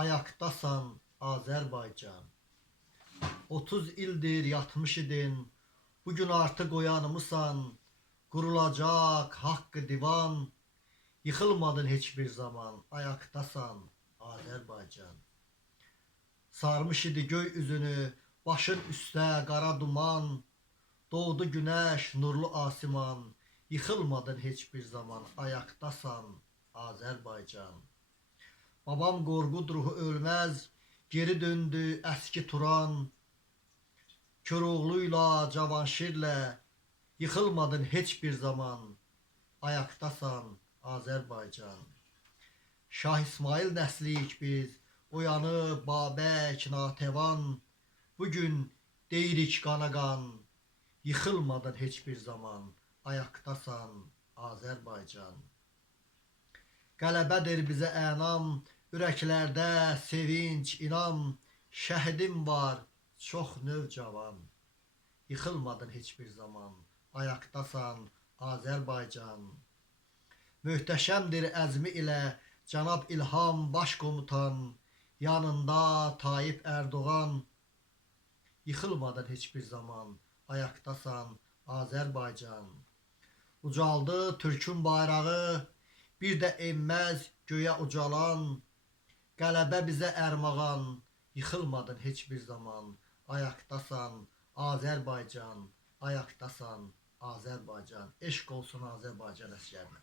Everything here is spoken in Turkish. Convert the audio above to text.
ayaktasan Azerbaycan. 30 ildir yatmış idin, bugün artık uyanmışsan, kurulacak hakkı divan, yıkılmadın hiçbir zaman, ayaktasan Azerbaycan. Sarmış idi göy üzünü, başın üstte kara duman, doğdu güneş, nurlu asiman, yıkılmadın hiçbir zaman, ayaktasan Azerbaycan. Babam qorqud ruhu ölməz, geri döndü əski Turan. Köroğluyla, Cavanşirlə yıkılmadın heç bir zaman. Ayaktasan Azərbaycan. Şah İsmail nəsliyik biz, uyanıb Babək, Natəvan. Bugün deyirik qana qan, yıkılmadın heç bir zaman. Ayaktasan Azərbaycan. Qələbədir bizə ənam, ürəklərdə sevinç, inam, şəhidim var, çox növ cavan. Yıxılmadın heç bir zaman, ayaqdasan Azərbaycan. Möhtəşəmdir əzmi ilə cənab İlham Başkomutan, yanında Tayyip Erdoğan. Yıxılmadın heç bir zaman, ayaqdasan Azərbaycan. Ucaldı Türkün bayrağı, bir də enməz göyə ucalan. Qələbə bizə ərmağan, yıxılmadın heç bir zaman. Ayaqdasan Azərbaycan, ayaqdasan Azərbaycan. Eşq olsun Azərbaycan əsgərinə.